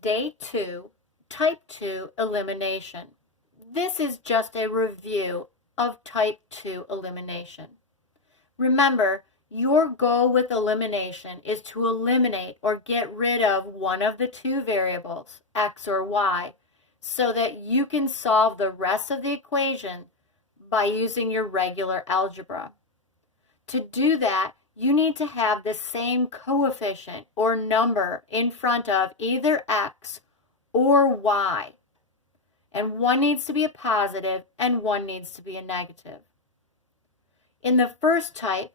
Day 2, Type 2 Elimination. This is just a review of Type 2 elimination. Remember, your goal with elimination is to eliminate or get rid of one of the two variables, x or y, so that you can solve the rest of the equation by using your regular algebra. To do that, you need to have the same coefficient or number in front of either x or y. And one needs to be a positive and one needs to be a negative. In the first type,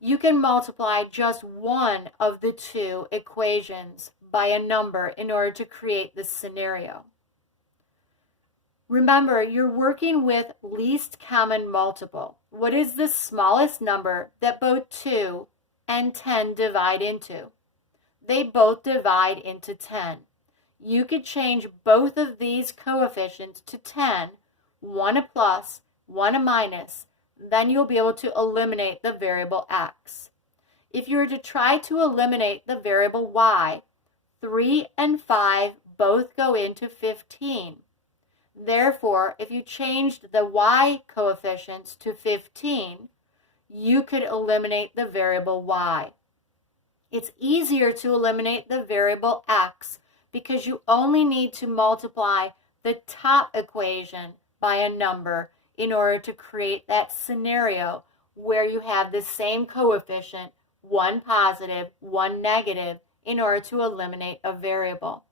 you can multiply just one of the two equations by a number in order to create this scenario. Remember, you're working with least common multiple. What is the smallest number that both 2 and 10 divide into? They both divide into 10. You could change both of these coefficients to 10, one a plus, one a minus, then you'll be able to eliminate the variable x. If you were to try to eliminate the variable y, 3 and 5 both go into 15. Therefore, if you changed the y coefficients to 15, you could eliminate the variable y. It's easier to eliminate the variable x because you only need to multiply the top equation by a number in order to create that scenario where you have the same coefficient, one positive, one negative, in order to eliminate a variable.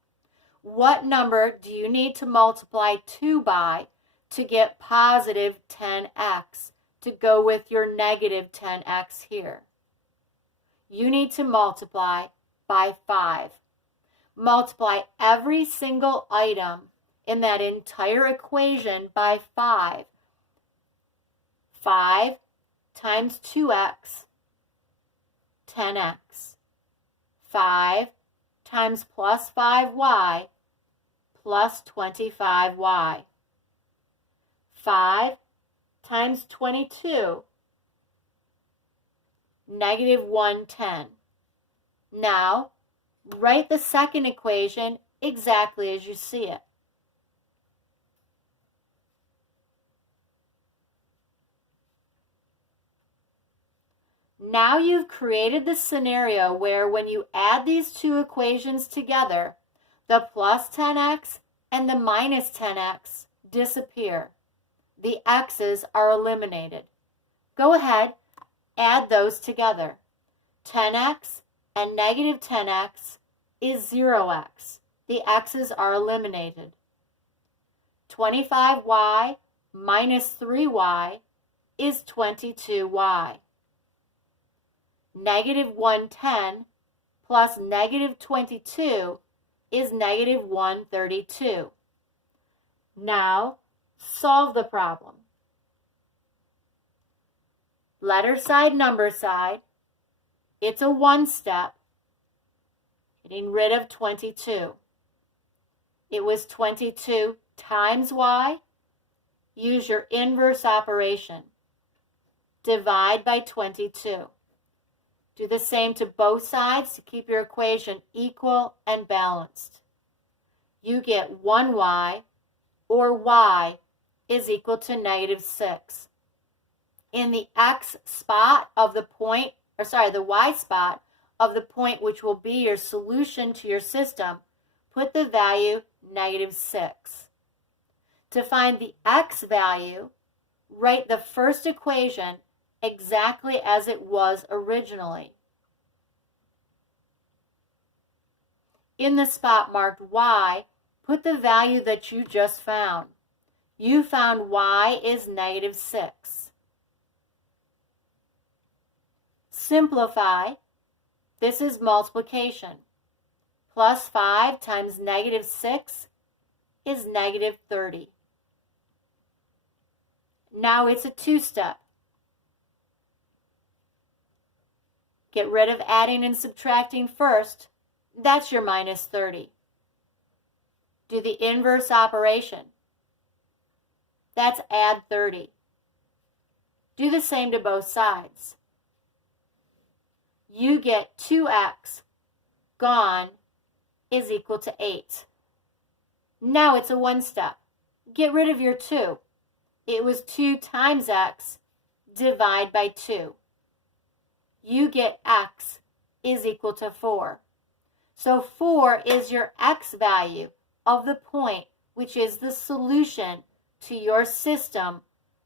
What number do you need to multiply 2 by to get positive 10x to go with your negative 10x here? You need to multiply by 5. Multiply every single item in that entire equation by 5. 5 times 2x, 10x. 5 times plus 5y plus 25y. 5 times 22, negative 110. Now, write the second equation exactly as you see it. Now you've created the scenario where when you add these two equations together, the plus 10x and the minus 10x disappear. The x's are eliminated. Go ahead, add those together. 10x and negative 10x is 0x. The x's are eliminated. 25y minus 3y is 22y. Negative 110 plus negative 22 is negative 132. Now, solve the problem. Letter side, number side. It's a one-step. Getting rid of 22. It was 22 times y. Use your inverse operation. Divide by 22. Do the same to both sides to keep your equation equal and balanced. You get 1y, or y, is equal to negative 6. In the x spot of the point, the y spot of the point which will be your solution to your system, put the value negative 6. To find the x value, write the first equation exactly as it was originally. In the spot marked y, put the value that you just found. You found y is negative 6. Simplify. This is multiplication. Plus 5 times negative 6 is negative 30. Now it's a two-step. Get rid of adding and subtracting first. That's your minus 30. Do the inverse operation. That's add 30. Do the same to both sides. You get 2x gone is equal to 8. Now it's a one step. Get rid of your 2. It was 2 times x. Divide by 2. You get x is equal to 4. So 4 is your x value of the point, which is the solution to your system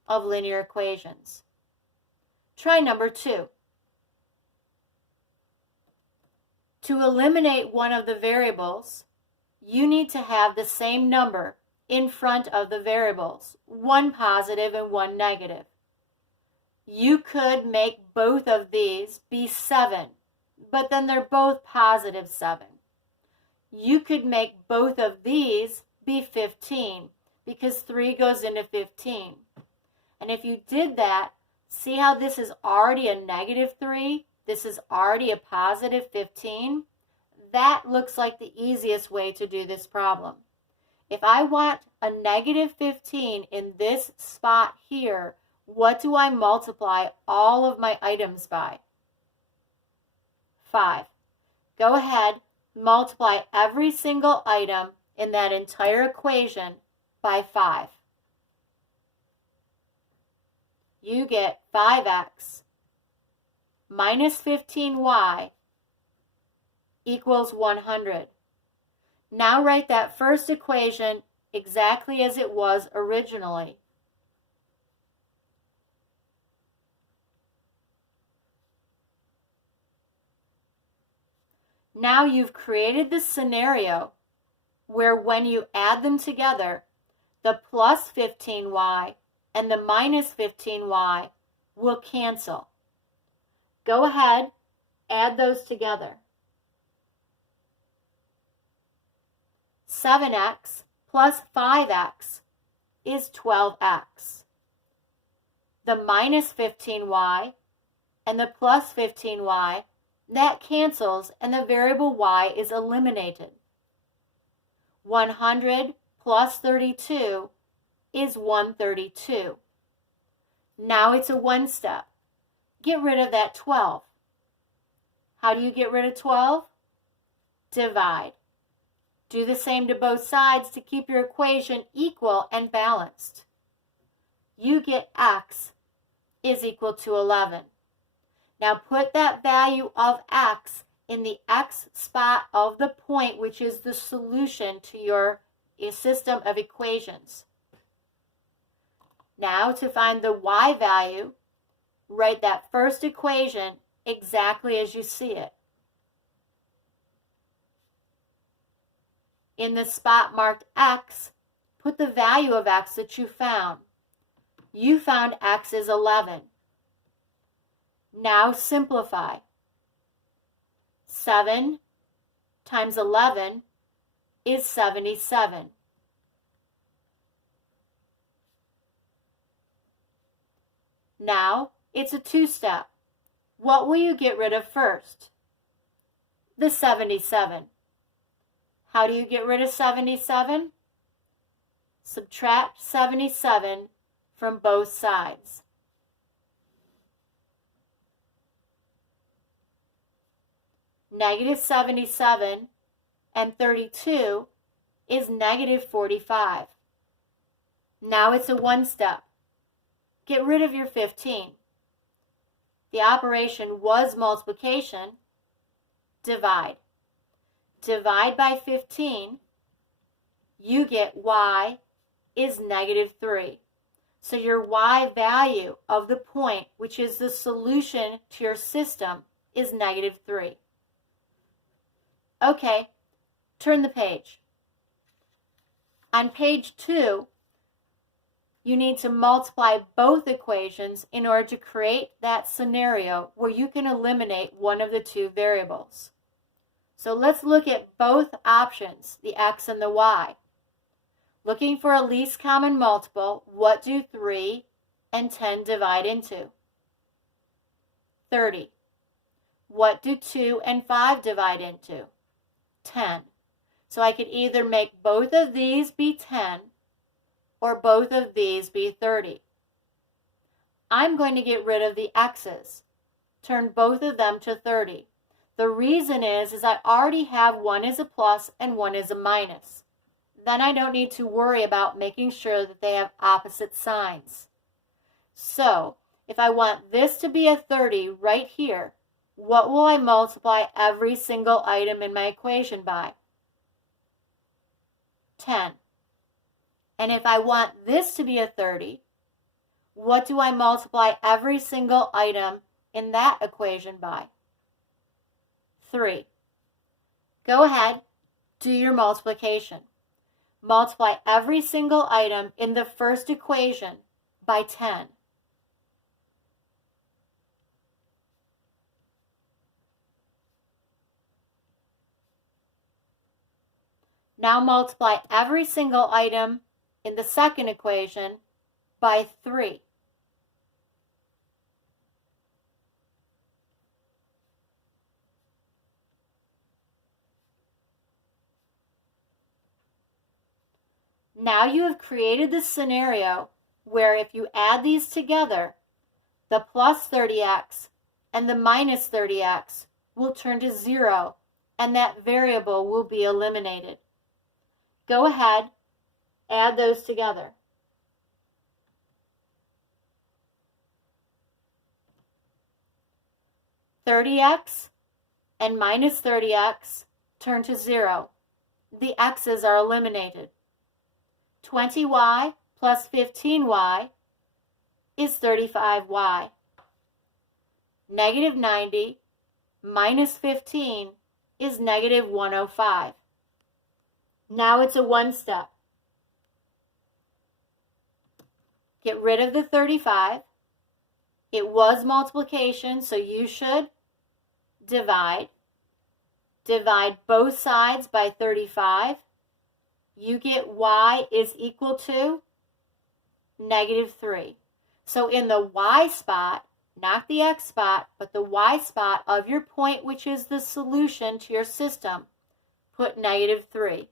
of linear equations. Try number 2. To eliminate one of the variables, you need to have the same number in front of the variables, one positive and one negative. You could make both of these be 7, but then they're both positive 7. You could make both of these be 15, because 3 goes into 15. And if you did that, see how this is already a negative 3? This is already a positive 15? That looks like the easiest way to do this problem. If I want a negative 15 in this spot here, what do I multiply all of my items by? 5. Go ahead, multiply every single item in that entire equation by 5. You get 5x minus 15y equals 100. Now write that first equation exactly as it was originally. Now you've created this scenario where when you add them together, the plus 15y and the minus 15y will cancel. Go ahead, add those together. 7x plus 5x is 12x. The minus 15y and the plus 15y, that cancels and the variable y is eliminated. 100 plus 32 is 132. Now it's a one step. Get rid of that 12. How do you get rid of 12? Divide. Do the same to both sides to keep your equation equal and balanced. You get x is equal to 11. Now put that value of x in the x spot of the point, which is the solution to your system of equations. Now to find the y value, write that first equation exactly as you see it. In the spot marked x, put the value of x that you found. You found x is 11. Now simplify. 7 times 11 is 77. Now it's a two-step. What will you get rid of first? The 77. How do you get rid of 77? Subtract 77 from both sides. Negative 77 and 32 is negative 45. Now it's a one step. Get rid of your 15. The operation was multiplication. Divide. Divide by 15. You get y is negative 3. So your y value of the point, which is the solution to your system, is negative 3. Okay, turn the page. On page 2, you need to multiply both equations in order to create that scenario where you can eliminate one of the two variables. So let's look at both options, the x and the y. Looking for a least common multiple, what do 3 and 10 divide into? 30. What do 2 and 5 divide into? 10. So I could either make both of these be 10 or both of these be 30. I'm going to get rid of the x's. Turn both of them to 30. The reason is I already have one is a plus and one is a minus. Then I don't need to worry about making sure that they have opposite signs. So, if I want this to be a 30 right here, what will I multiply every single item in my equation by? 10. And if I want this to be a 30, what do I multiply every single item in that equation by? 3. Go ahead, do your multiplication. Multiply every single item in the first equation by 10. Now multiply every single item in the second equation by 3. Now you have created the scenario where if you add these together, the plus 30x and the minus 30x will turn to 0, and that variable will be eliminated. Go ahead, add those together. $30x and minus 30x turn to 0. The x's are eliminated. 20y plus 15y is 35y. Negative 90 minus 15 is negative 105. Now it's a one step. Get rid of the 35. It was multiplication, so you should divide. Divide both sides by 35. You get y is equal to negative 3. So in the y spot, not the x spot, but the y spot of your point, which is the solution to your system, put negative 3.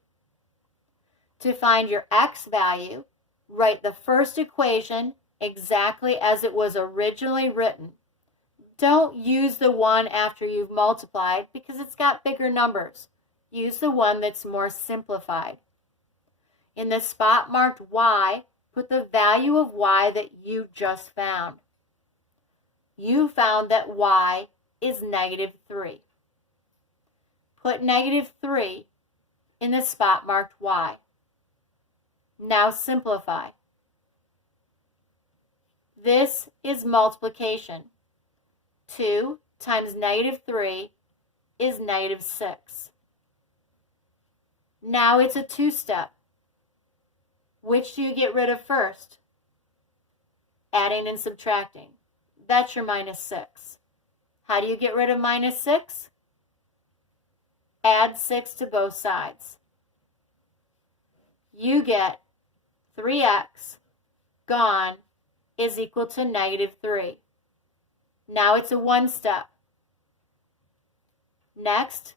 To find your x value, write the first equation exactly as it was originally written. Don't use the one after you've multiplied because it's got bigger numbers. Use the one that's more simplified. In the spot marked y, put the value of y that you just found. You found that y is negative 3. Put negative 3 in the spot marked y. Now simplify. This is multiplication. 2 times negative 3 is negative 6. Now it's a two-step. Which do you get rid of first? Adding and subtracting. That's your minus 6. How do you get rid of minus 6? Add 6 to both sides. You get 3x gone is equal to negative 3. Now it's a one step. Next,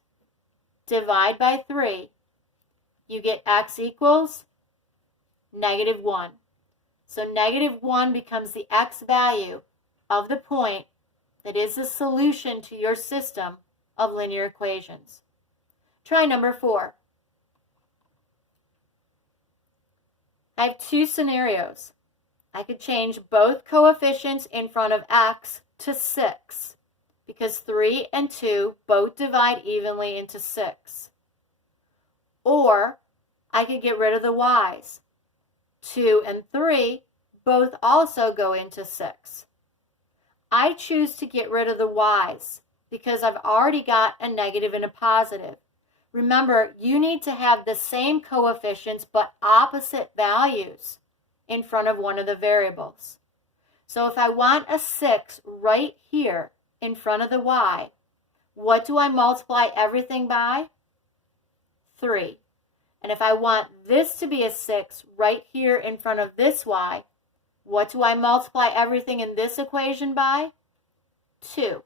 divide by 3. You get x equals negative 1. So negative 1 becomes the x value of the point that is the solution to your system of linear equations. Try number 4. I have two scenarios. I could change both coefficients in front of x to 6 because 3 and 2 both divide evenly into 6. Or I could get rid of the y's. 2 and 3 both also go into 6. I choose to get rid of the y's because I've already got a negative and a positive. Remember, you need to have the same coefficients but opposite values in front of one of the variables. So if I want a 6 right here in front of the y, what do I multiply everything by? 3. And if I want this to be a 6 right here in front of this y, what do I multiply everything in this equation by? 2.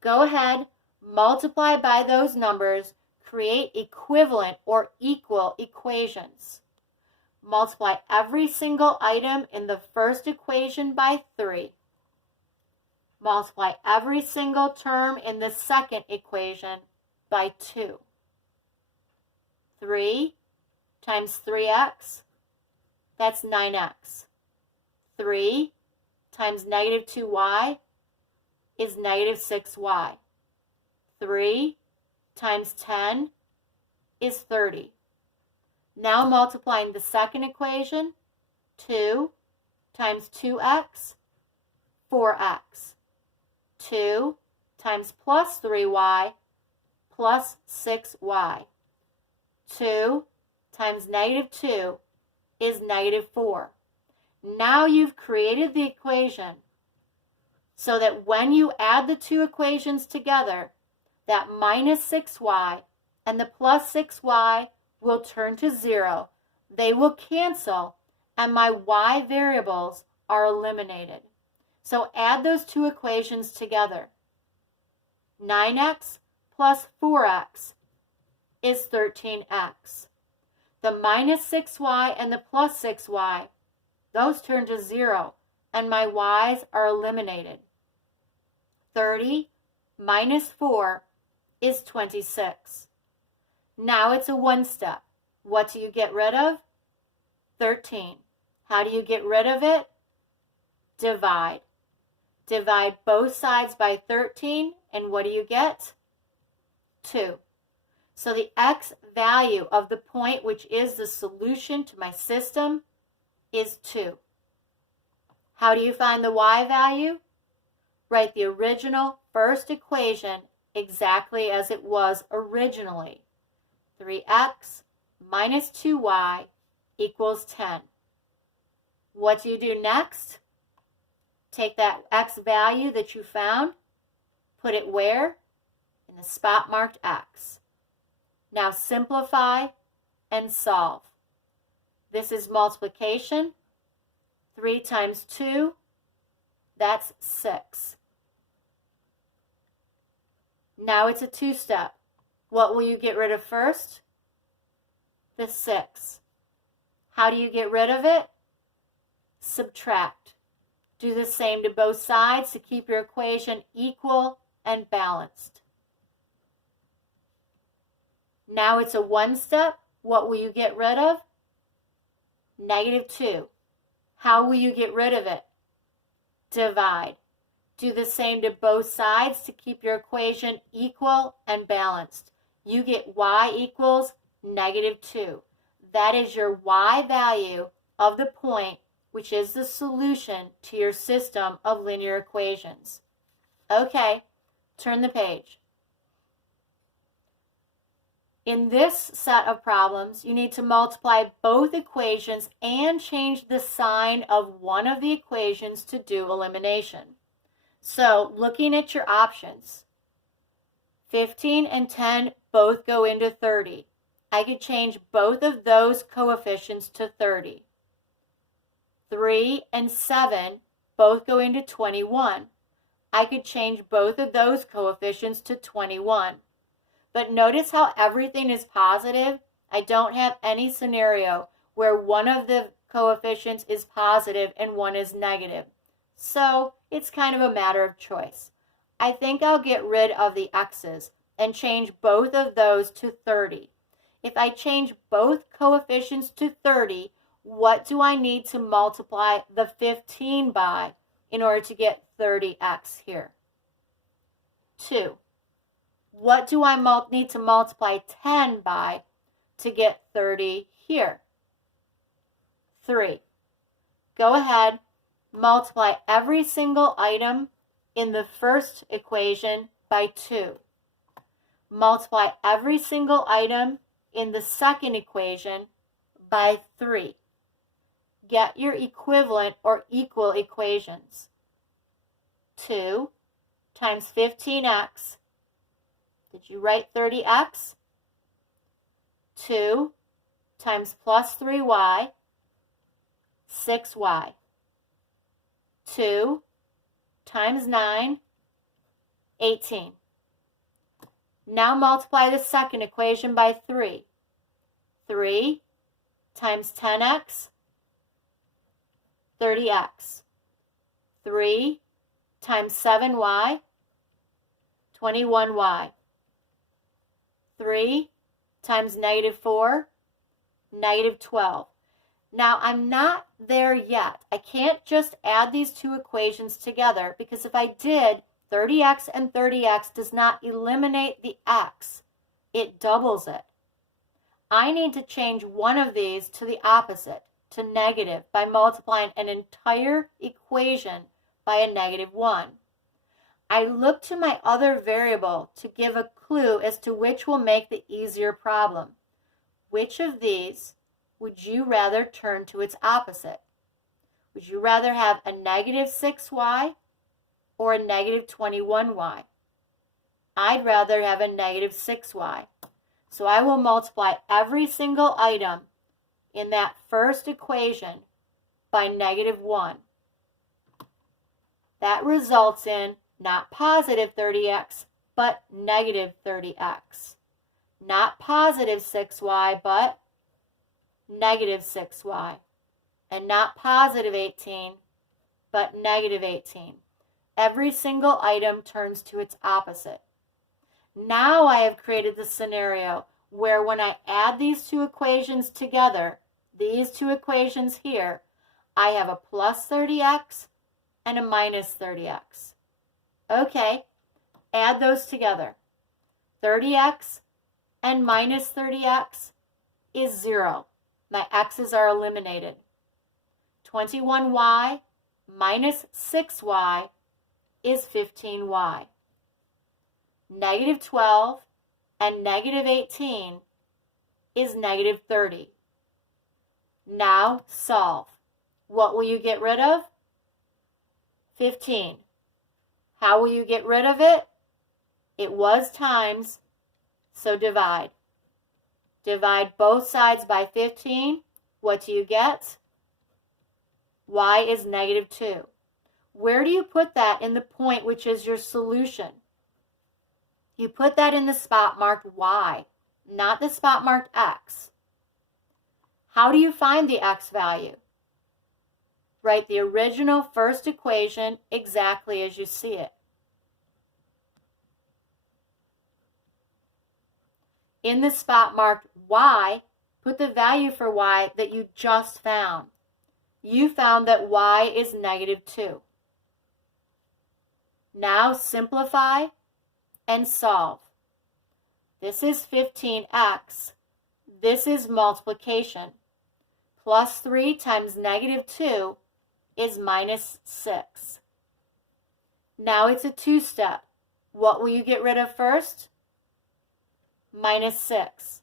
Go ahead, multiply by those numbers, create equivalent or equal equations. Multiply every single item in the first equation by 3. multiply every single term in the second equation by 2. 3 times 3x, that's 9x. 3 times negative 2y is negative 6y. 3 times 10 is 30. Now multiplying the second equation, 2 times 2x, 4x. 2 times plus 3y plus 6y. 2 times negative 2 is negative 4. Now you've created the equation so that when you add the two equations together, that minus 6y and the plus 6y will turn to 0. They will cancel, and my y variables are eliminated. So add those two equations together. 9x plus 4x is 13x. The minus 6y and the plus 6y, those turn to 0, and my y's are eliminated. 30 minus 4 is 26. Now it's a one step. What do you get rid of? 13. How do you get rid of it? Divide. Divide both sides by 13, and what do you get? 2. So the x value of the point, which is the solution to my system, is 2. How do you find the y value? Write the original first equation exactly as it was originally. 3x minus 2y equals 10. What do you do next? Take that x value that you found, put it where? In the spot marked x. Now simplify and solve. This is multiplication. 3 times 2, that's 6. Now it's a two-step. What will you get rid of first? The 6. How do you get rid of it? Subtract. Do the same to both sides to keep your equation equal and balanced. Now it's a one step. What will you get rid of? Negative 2. How will you get rid of it? Divide. Do the same to both sides to keep your equation equal and balanced. You get y equals negative 2. That is your y value of the point, which is the solution to your system of linear equations. Okay, turn the page. In this set of problems, you need to multiply both equations and change the sign of one of the equations to do elimination. So, looking at your options, 15 and 10 both go into 30. I could change both of those coefficients to 30. 3 and 7 both go into 21. I could change both of those coefficients to 21. But notice how everything is positive. I don't have any scenario where one of the coefficients is positive and one is negative. So it's kind of a matter of choice. I think I'll get rid of the x's and change both of those to 30. If I change both coefficients to 30, what do I need to multiply the 15 by in order to get 30x here? 2. What do I need to multiply 10 by to get 30 here? 3. Go ahead, multiply every single item in the first equation by 2. Multiply every single item in the second equation by 3. Get your equivalent or equal equations. 2 times 15x. Did you write 30x? 2 times plus 3y, 6y. 2 times 9, 18. Now multiply the second equation by 3. 3 times 10x, 30x. 3 times 7y, 21y. 3 times negative 4, negative 12. Now, I'm not there yet. I can't just add these two equations together because if I did, 30x and 30x does not eliminate the x. It doubles it. I need to change one of these to the opposite, to negative, by multiplying an entire equation by a negative 1. I look to my other variable to give a clue as to which will make the easier problem. Which of these would you rather turn to its opposite? Would you rather have a negative 6y or a negative 21y? I'd rather have a negative 6y. So I will multiply every single item in that first equation by negative 1. That results in not positive 30x, but negative 30x. Not positive 6y, but negative 6y. And not positive 18, but negative 18. Every single item turns to its opposite. Now I have created the scenario where when I add these two equations together, these two equations here, I have a plus 30x and a minus 30x. Okay, add those together. 30x and minus 30x is 0. My x's are eliminated. 21y minus 6y is 15y. Negative 12 and negative 18 is negative 30. Now solve. What will you get rid of? 15. How will you get rid of it? It was times, so divide. Divide both sides by 15. What do you get? Y is negative 2. Where do you put that in the point which is your solution? You put that in the spot marked y, not the spot marked x. How do you find the x value? Write the original first equation exactly as you see it. In the spot marked y, put the value for y that you just found. You found that y is negative 2. Now simplify and solve. This is 15x. This is multiplication. Plus 3 times negative 2 is minus 6. Now it's a two-step. What will you get rid of first? Minus 6.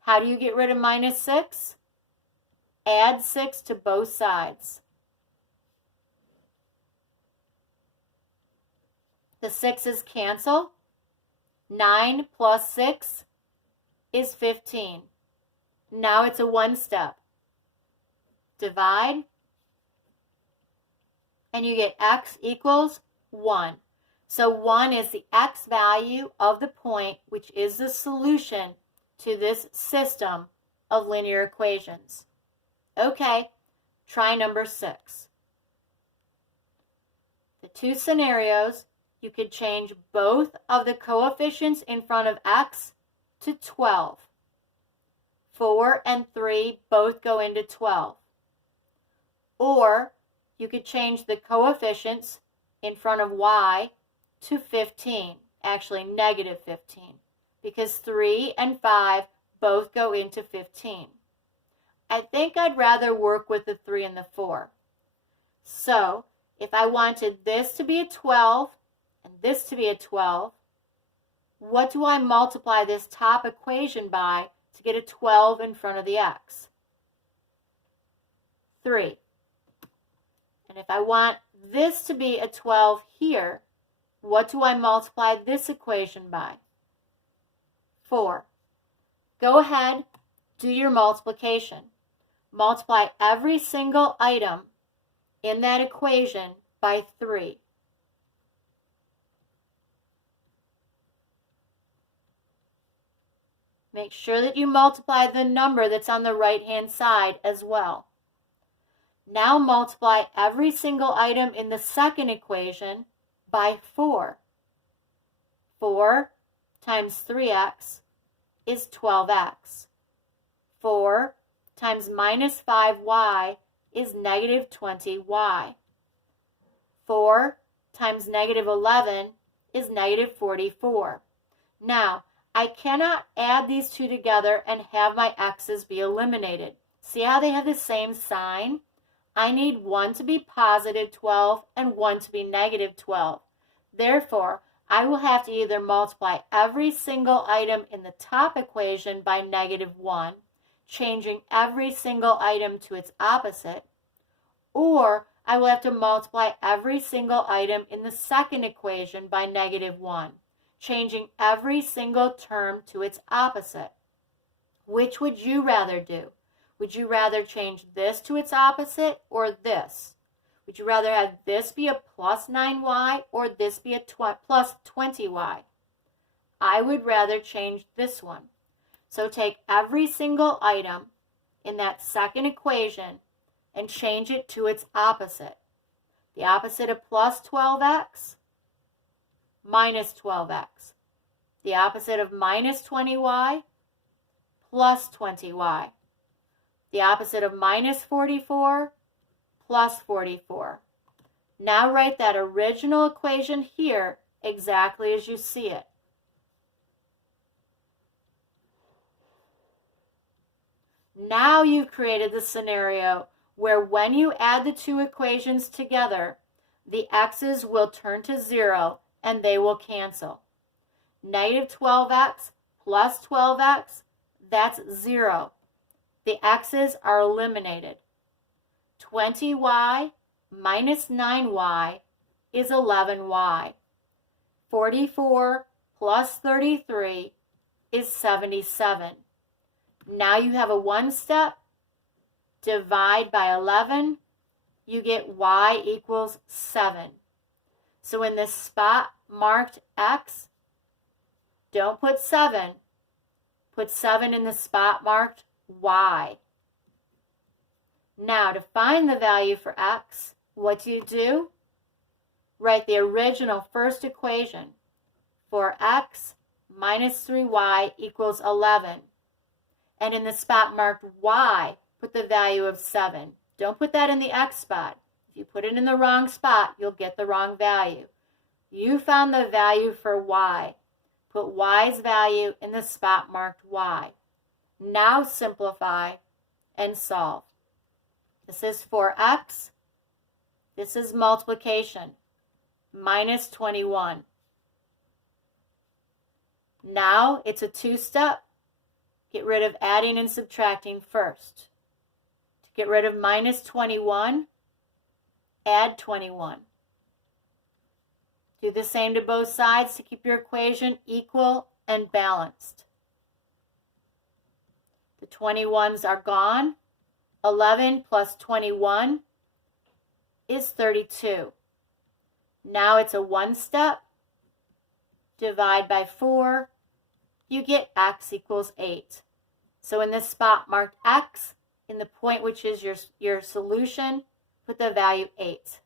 How do you get rid of minus 6? Add 6 to both sides. The 6's cancel. 9 plus 6 is 15. Now it's a one-step. Divide, and you get x equals 1. So 1 is the x value of the point, which is the solution to this system of linear equations. Okay, try number 6. The two scenarios, you could change both of the coefficients in front of x to 12. 4 and 3 both go into 12. Or you could change the coefficients in front of y to 15, actually negative 15, because 3 and 5 both go into 15. I think I'd rather work with the 3 and the 4. So if I wanted this to be a 12 and this to be a 12, what do I multiply this top equation by to get a 12 in front of the x? 3. And if I want this to be a 12 here, what do I multiply this equation by? 4. Go ahead, do your multiplication. Multiply every single item in that equation by 3. Make sure that you multiply the number that's on the right-hand side as well. Now multiply every single item in the second equation by 4. 4 times 3x is 12x. 4 times minus 5y is negative 20y. 4 times negative 11 is negative 44. Now, I cannot add these two together and have my x's be eliminated. See how they have the same sign? I need one to be positive 12 and one to be negative 12. Therefore, I will have to either multiply every single item in the top equation by negative 1, changing every single item to its opposite, or I will have to multiply every single item in the second equation by negative 1, changing every single term to its opposite. Which would you rather do? Would you rather change this to its opposite or this? Would you rather have this be a plus 9y or this be a plus 20y? I would rather change this one. So take every single item in that second equation and change it to its opposite. The opposite of plus 12x, minus 12x. The opposite of minus 20y, plus 20y. The opposite of minus 44, plus 44. Now write that original equation here exactly as you see it. Now you've created the scenario where when you add the two equations together, the x's will turn to 0 and they will cancel. Negative 12x plus 12x, that's 0. The x's are eliminated. 20y minus 9y is 11y. 44 plus 33 is 77. Now you have a one step. Divide by 11. You get y equals 7. So in this spot marked x, don't put 7. Put 7 in the spot marked y. Now to find the value for x, what do? Write the original first equation. 4x minus 3y equals 11. And in the spot marked y, put the value of 7. Don't put that in the x spot. If you put it in the wrong spot, you'll get the wrong value. You found the value for y. Put y's value in the spot marked y. Now simplify and solve. This is 4x. This is multiplication. Minus 21. Now it's a two-step. Get rid of adding and subtracting first. To get rid of minus 21, add 21. Do the same to both sides to keep your equation equal and balanced. The 21s are gone. 11 plus 21 is 32. Now it's a one step. Divide by 4. You get x equals 8. So in this spot marked x, in the point which is your solution, put the value 8.